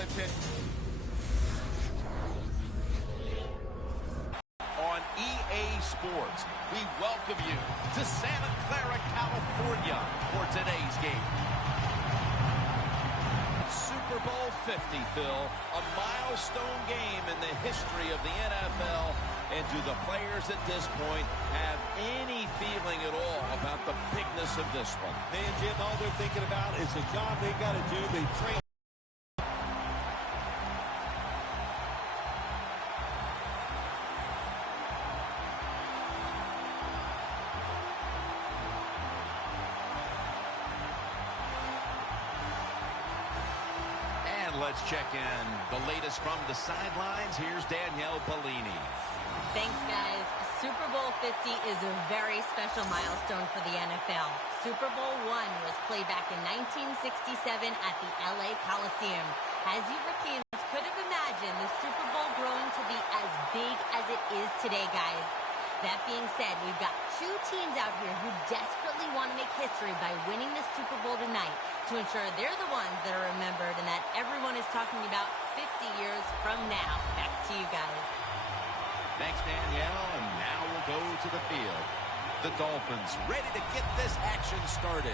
they picked. On EA Sports, we welcome you to Santa Clara, California for today's game. Super Bowl 50, Phil, a milestone game in the history of the NFL. And do the players at this point have any feeling at all about the bigness of this one? Man, Jim, all they're thinking about is the job they got to do. They train. And let's check in the latest from the sidelines. Here's Danielle Bellini. Thanks, guys. Super Bowl 50 is a very special milestone for the NFL. Super Bowl I was played back in 1967 at the LA Coliseum. As Europeans could have imagined, the Super Bowl growing to be as big as it is today, guys. That being said, we've got two teams out here who desperately want to make history by winning the Super Bowl tonight to ensure they're the ones that are remembered and that everyone is talking about 50 years from now. Back to you guys. Thanks, Danielle, and now we'll go to the field. The Dolphins ready to get this action started.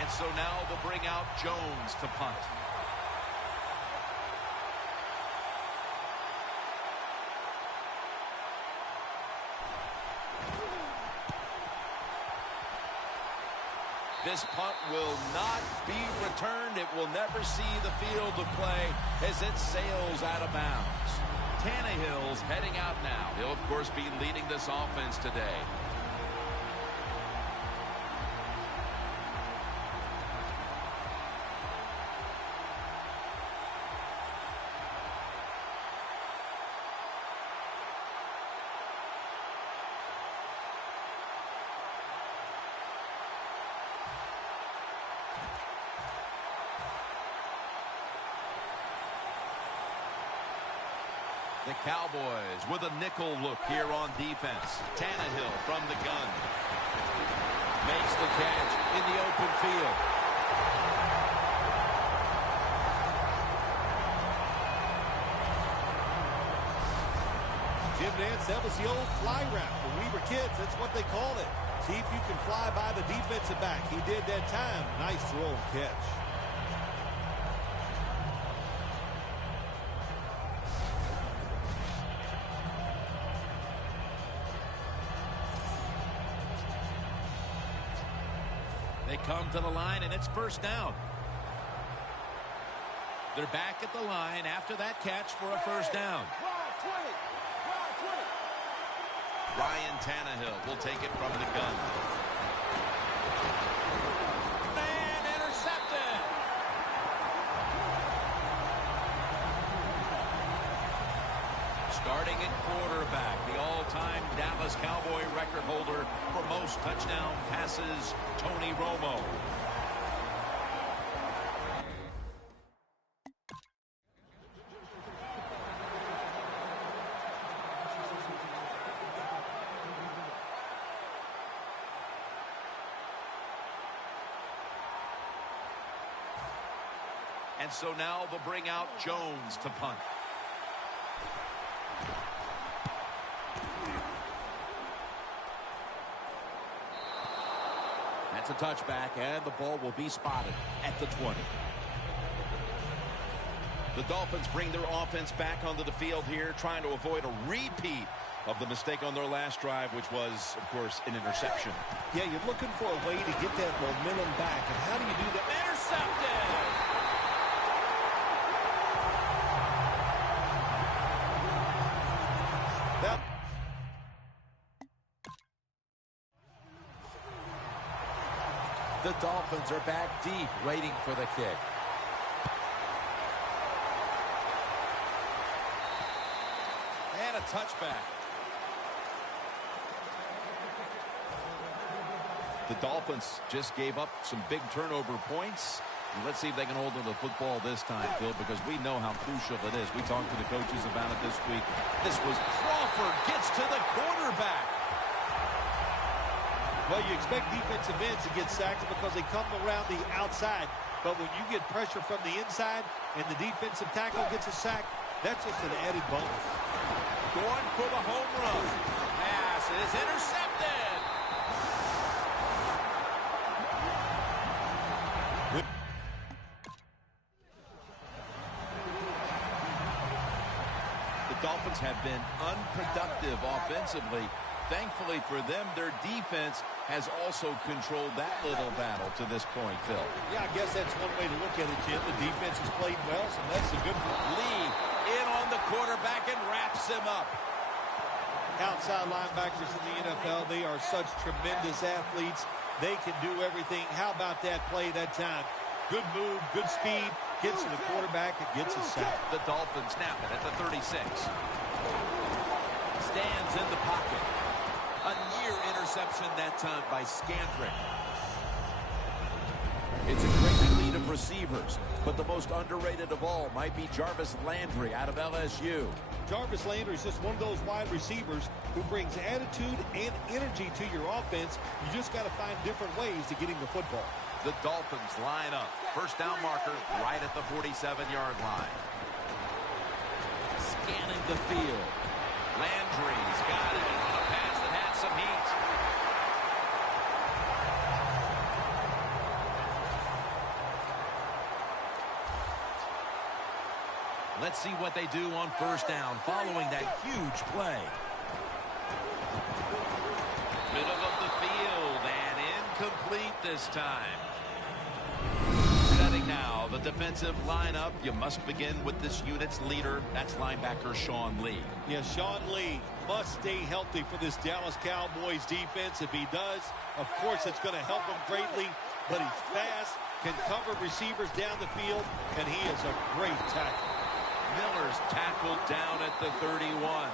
And so now they'll bring out Jones to punt. This punt will not be returned. It will never see the field of play as it sails out of bounds. Tannehill's heading out now. He'll, of course, be leading this offense today. The Cowboys with a nickel look here on defense. Tannehill from the gun. Makes the catch in the open field. Jim Nance, that was the old fly route. When we were kids, that's what they called it. See if you can fly by the defensive back. He did that time. Nice throw and catch. They come to the line, and it's first down. They're back at the line after that catch for a first down. Ryan Tannehill will take it from the gun. And intercepted. Starting at quarterback, the all-time Dallas Cowboy record holder for most touchdown passes, Tony Romo. And so now they'll bring out Jones to punt. That's a touchback, and the ball will be spotted at the 20. The Dolphins bring their offense back onto the field here, trying to avoid a repeat of the mistake on their last drive, which was, of course, an interception. Yeah, you're looking for a way to get that momentum back. And how do you do that? Intercepted! The Dolphins are back deep, waiting for the kick. And a touchback. The Dolphins just gave up some big turnover points. And let's see if they can hold on to the football this time, Phil, because we know how crucial it is. We talked to the coaches about it this week. This was Crawford gets to the quarterback. Well, you expect defensive ends to get sacked because they come around the outside. But when you get pressure from the inside and the defensive tackle gets a sack, that's just an added bonus. Going for the home run. Pass is intercepted. The Dolphins have been unproductive offensively. Thankfully for them, their defense has also controlled that little battle to this point, Phil. Yeah, I guess that's one way to look at it, Jim. The defense has played well, so that's a good one. Lee in on the quarterback and wraps him up. Outside linebackers in the NFL, they are such tremendous athletes. They can do everything. How about that play that time? Good move, good speed, gets to the quarterback, and gets a sack. The Dolphins snap it at the 36. Stands in the pocket. A near interception that time by Scandrick. It's a great fleet of receivers, but the most underrated of all might be Jarvis Landry out of LSU. Jarvis Landry is just one of those wide receivers who brings attitude and energy to your offense. You just got to find different ways to get him the football. The Dolphins line up. First down marker right at the 47-yard line. Scanning the field. Landry's got it on a pass that had some heat. Let's see what they do on first down following that huge play. Middle of the field and incomplete this time. Setting now the defensive lineup. You must begin with this unit's leader. That's linebacker Sean Lee. Yeah, Sean Lee must stay healthy for this Dallas Cowboys defense. If he does, of course, it's going to help him greatly. But he's fast, can cover receivers down the field, and he is a great tackler. Miller's tackled down at the 31.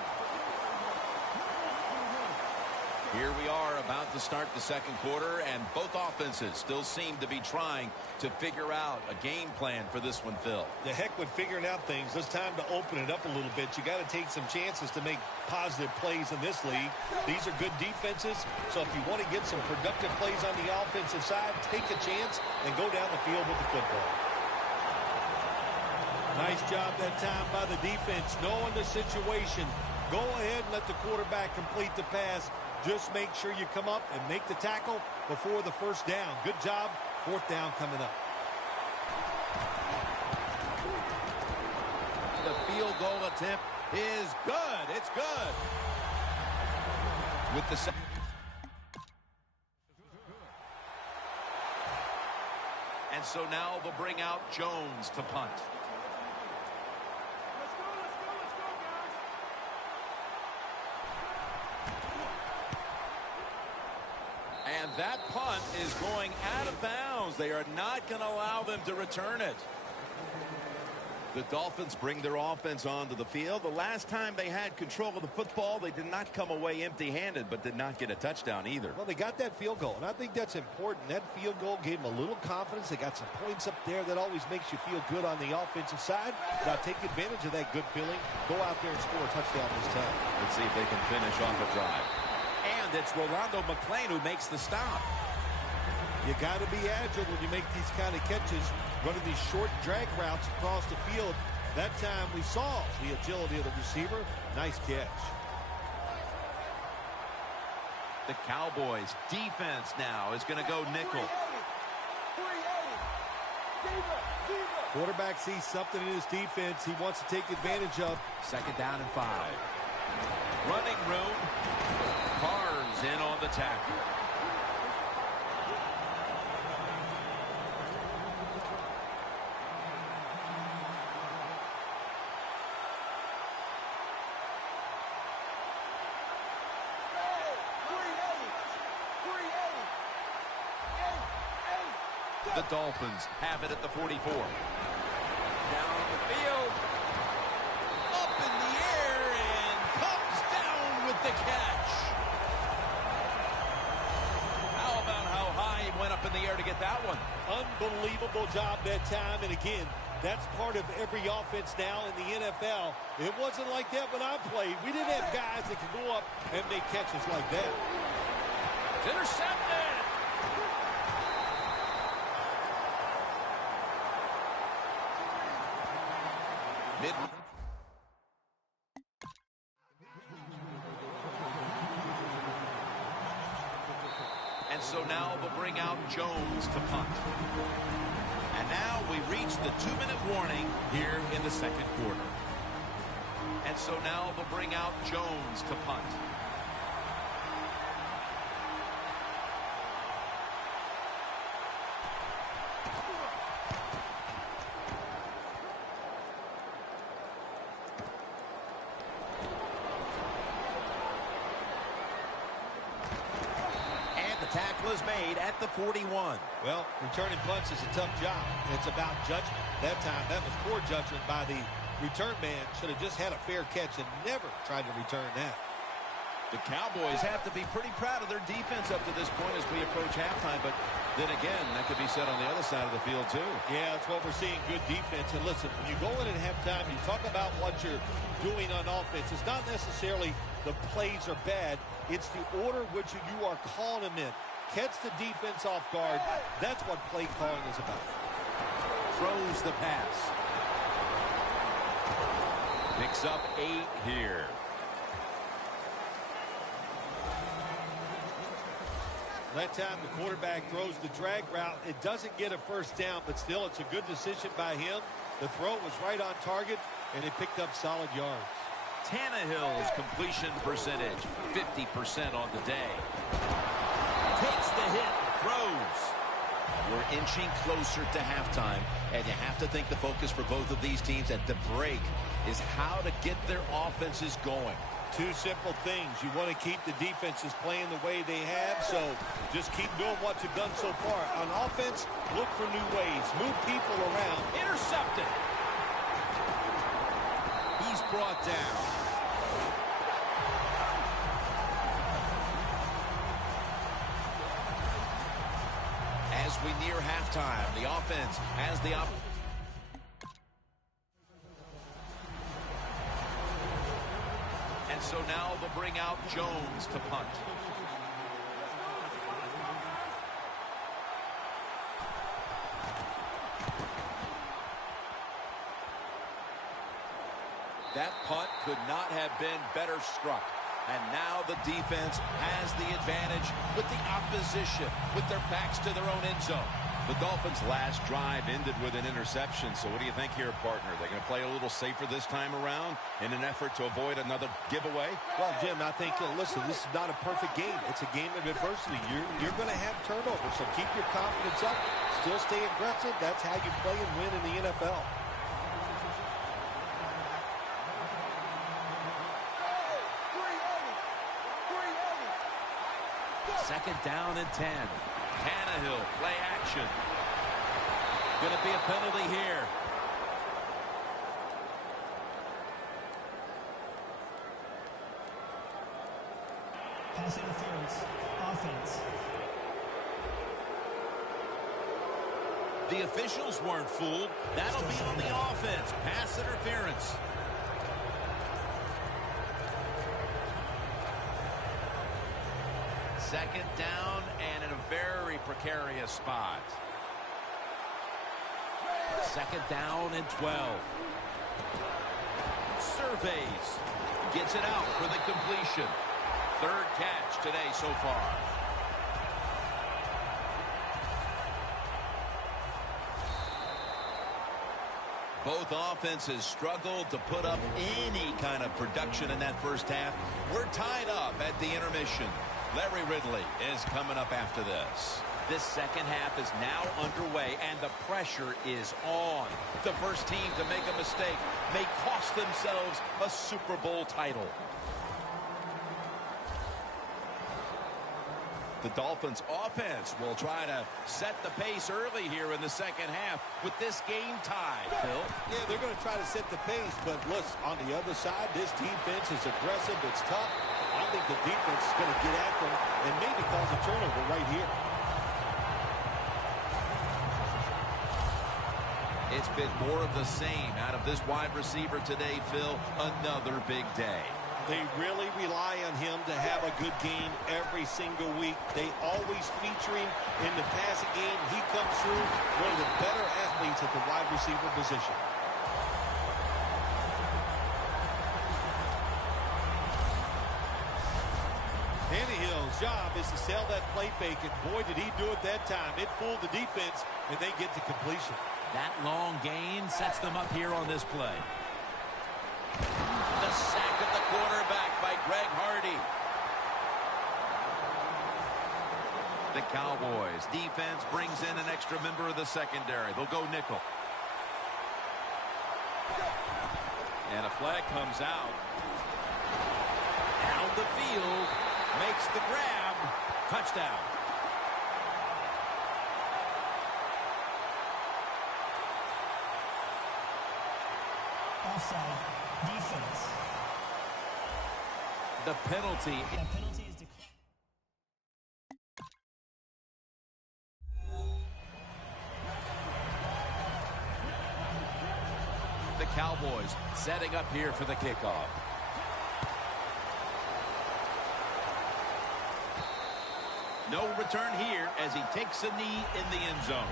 Here we are about to start the second quarter, and both offenses still seem to be trying to figure out a game plan for this one, Phil. The heck with figuring out things. It's time to open it up a little bit. You got to take some chances to make positive plays in this league. These are good defenses, so if you want to get some productive plays on the offensive side, take a chance and go down the field with the football. Nice job that time by the defense, knowing the situation. Go ahead and let the quarterback complete the pass. Just make sure you come up and make the tackle before the first down. Good job. Fourth down coming up. The field goal attempt is good. It's good. With the second. And so now they'll bring out Jones to punt. And that punt is going out of bounds. They are not going to allow them to return it. The Dolphins bring their offense onto the field. The last time they had control of the football, they did not come away empty-handed, but did not get a touchdown either. Well, they got that field goal, and I think that's important. That field goal gave them a little confidence. They got some points up there. That always makes you feel good on the offensive side. Now take advantage of that good feeling. Go out there and score a touchdown this time. Let's see if they can finish off a drive. And it's Rolando McClain who makes the stop. You got to be agile when you make these kind of catches, running these short drag routes across the field. That time we saw the agility of the receiver. Nice catch. The Cowboys defense now is going to go nickel. Quarterback sees something in his defense he wants to take advantage of. Second down and 5. Running room. Carr's in on the tackle. The Dolphins have it at the 44. Down the field. Up in the air and comes down with the catch. How about how up in the air to get that one. Unbelievable job that time. And again, that's part of every offense now in the NFL. It wasn't like that when I played. We didn't have guys that could go up and make catches like that. It's intercepted. And so now they'll bring out Jones to punt. And now we reach the 2-minute warning here in the second quarter. And so now they'll bring out Jones to punt. Tackle is made at the 41. Well, returning punts is a tough job. It's about judgment. That time, that was poor judgment by the return man. Should have just had a fair catch and never tried to return that. The Cowboys have to be pretty proud of their defense up to this point as we approach halftime, but then again, that could be said on the other side of the field too. Yeah, that's what we're seeing, good defense. And listen, when you go in at halftime, you talk about what you're doing on offense. It's not necessarily the plays are bad. It's the order which you are calling them in. Catch the defense off guard. That's what play calling is about. Throws the pass. Picks up 8 here. That time the quarterback throws the drag route. It doesn't get a first down, but still it's a good decision by him. The throw was right on target, and it picked up solid yards. Tannehill's completion percentage, 50% on the day. Takes the hit, throws. We're inching closer to halftime, and you have to think the focus for both of these teams at the break is how to get their offenses going. Two simple things. You want to keep the defenses playing the way they have, so just keep doing what you've done so far. On offense, look for new ways. Move people around. Intercepted. He's brought down. As we near halftime, the offense has the opportunity. And so now they'll bring out Jones to punt. That punt could not have been better struck. And now the defense has the advantage with the opposition, with their backs to their own end zone. The Dolphins' last drive ended with an interception. So what do you think here, partner? They're going to play a little safer this time around in an effort to avoid another giveaway? Well, Jim, I think, listen, this is not a perfect game. It's a game of adversity. You're going to have turnovers, so keep your confidence up. Still stay aggressive. That's how you play and win in the NFL. Second down and 10. Tannehill, play action. Going to be a penalty here. Pass interference. Offense. The officials weren't fooled. That'll be on the offense. Pass interference. Second down and in a very precarious spot. Second down and 12. Surveys. Gets it out for the completion. Third catch today so far. Both offenses struggled to put up any kind of production in that first half. We're tied up at the intermission. Larry Ridley is coming up after this. This second half is now underway, and the pressure is on. The first team to make a mistake may cost themselves a Super Bowl title. The Dolphins' offense will try to set the pace early here in the second half with this game tied, Phil. Yeah, they're going to try to set the pace, but listen, on the other side, this defense is aggressive. It's tough. I think the defense is going to get after them and maybe cause a turnover right here. It's been more of the same out of this wide receiver today, Phil. Another big day. They really rely on him to have a good game every single week. They always feature him in the passing game. He comes through, one of the better athletes at the wide receiver position. Tannehill's job is to sell that play fake, and boy, did he do it that time. It fooled the defense, and they get to completion. That long gain sets them up here on this play. The sack of the quarterback by Greg Hardy. The Cowboys defense brings in an extra member of the secondary. They'll go nickel. And a flag comes out. Down the field. Makes the grab. Touchdown. Offside. Defense. The penalty. The penalty is declared. The Cowboys setting up here for the kickoff. No return here as he takes a knee in the end zone.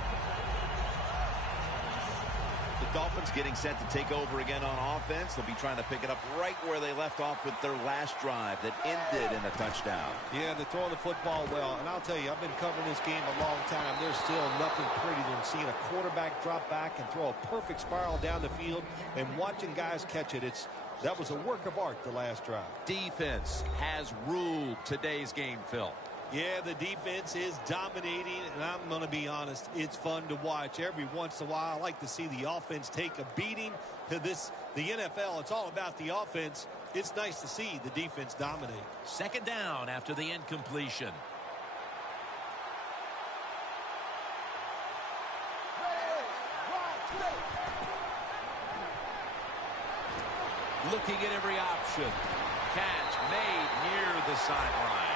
The Dolphins getting set to take over again on offense. They'll be trying to pick it up right where they left off with their last drive that ended in a touchdown. Yeah, they're throwing the football well. And I'll tell you, I've been covering this game a long time. There's still nothing prettier than seeing a quarterback drop back and throw a perfect spiral down the field and watching guys catch it. That was a work of art the last drive. Defense has ruled today's game, Phil. Yeah, the defense is dominating, and I'm going to be honest, it's fun to watch. Every once in a while, I like to see the offense take a beating. To the NFL, it's all about the offense. It's nice to see the defense dominate. Second down after the incompletion. Looking at every option. Catch made near the sideline.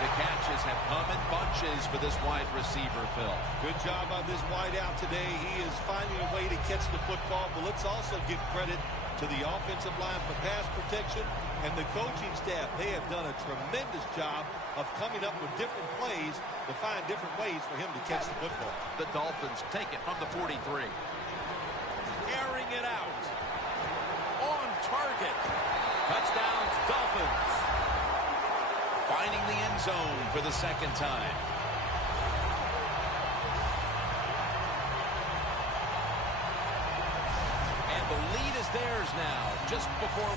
The catches have come in bunches for this wide receiver, Phil. Good job on this wide out today. He is finding a way to catch the football, but let's also give credit to the offensive line for pass protection and the coaching staff. They have done a tremendous job of coming up with different plays to find different ways for him to catch the football. The Dolphins take it from the 43. Airing it out. On target. Touchdowns, Dolphins. Finding the end zone for the second time. And the lead is theirs now, just before.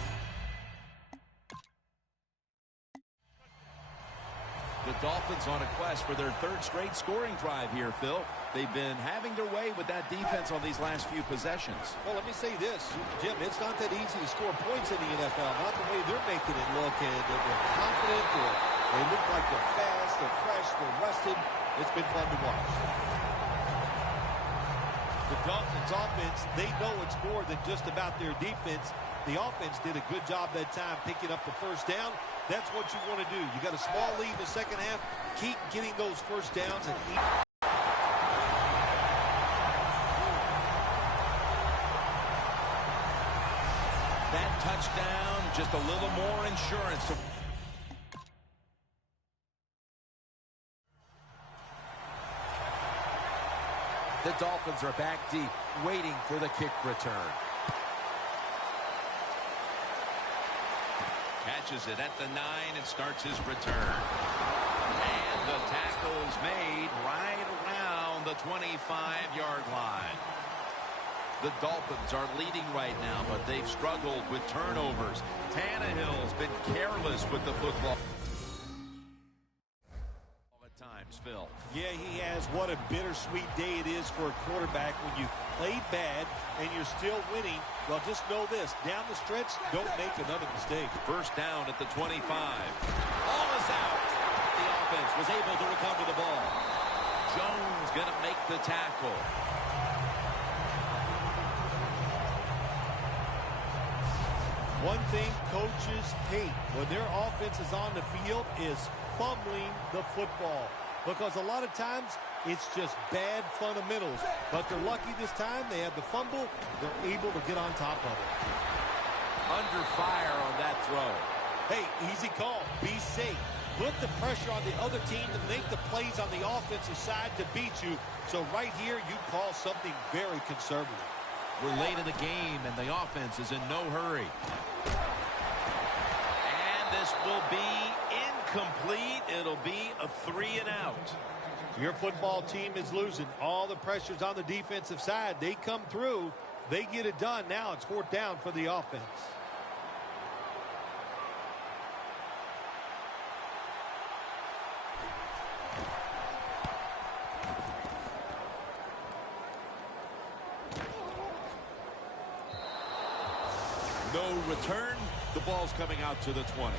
The Dolphins on a quest for their third straight scoring drive here, Phil. They've been having their way with that defense on these last few possessions. Well, let me say this, Jim, it's not that easy to score points in the NFL, not the way they're making it look. And they're confident, they look like they're fast, they're fresh, they're rested. It's been fun to watch. The Dolphins offense, they know it's more than just about their defense. The offense did a good job that time picking up the first down. That's what you want to do. You got a small lead in the second half. Keep getting those first downs and that touchdown, just a little more insurance. The Dolphins are back deep, waiting for the kick return. Catches it at the 9 and starts his return. And the tackle's made right around the 25-yard line. The Dolphins are leading right now, but they've struggled with turnovers. Tannehill's been careless with the football at times, Phil. yeah, he has. What a bittersweet day it is for a quarterback when you played bad and you're still winning. Well, just know this. Down the stretch, don't make another mistake. First down at the 25. Ball is out. The offense was able to recover the ball. Jones going to make the tackle. One thing coaches hate when their offense is on the field is fumbling the football. Because a lot of times It's just bad fundamentals. But they're lucky this time. They had the fumble. They're able to get on top of it. Under fire on that throw. Hey, easy call. Be safe. Put the pressure on the other team to make the plays on the offensive side to beat you. So right here, you call something very conservative. We're late in the game, and the offense is in no hurry. And this will be incomplete. It'll be a 3-and-out. Your football team is losing. All the pressure's on the defensive side. They come through. They get it done. Now it's 4th down for the offense. No return. The ball's coming out to the 20.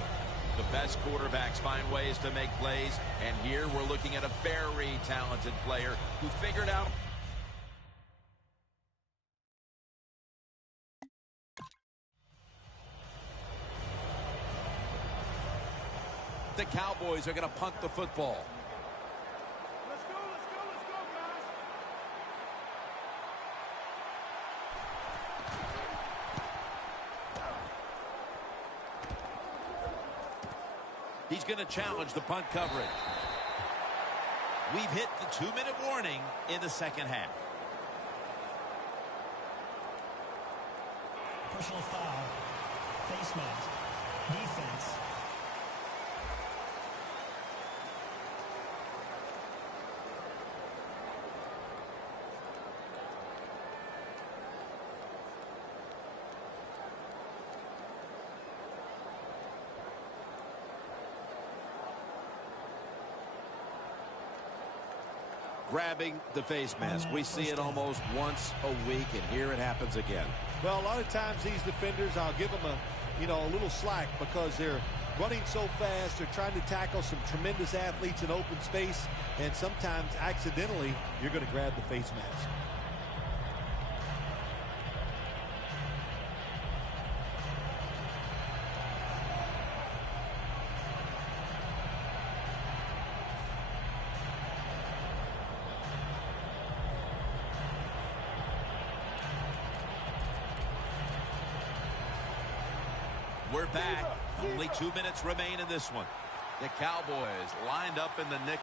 The best quarterbacks find ways to make plays, and here we're looking at a very talented player who figured out. The Cowboys are going to punt the football. Let's go, guys. He's going to challenge the punt coverage. We've hit the 2-minute warning in the second half. Personal foul. Face mask. Defense. Grabbing the face mask. We see it almost once a week, and here it happens again. Well, a lot of times these defenders, I'll give them a little slack because they're running so fast. They're trying to tackle some tremendous athletes in open space, and sometimes accidentally you're going to grab the face mask. We're back. Only 2 minutes remain in this one. The Cowboys lined up in the nickel.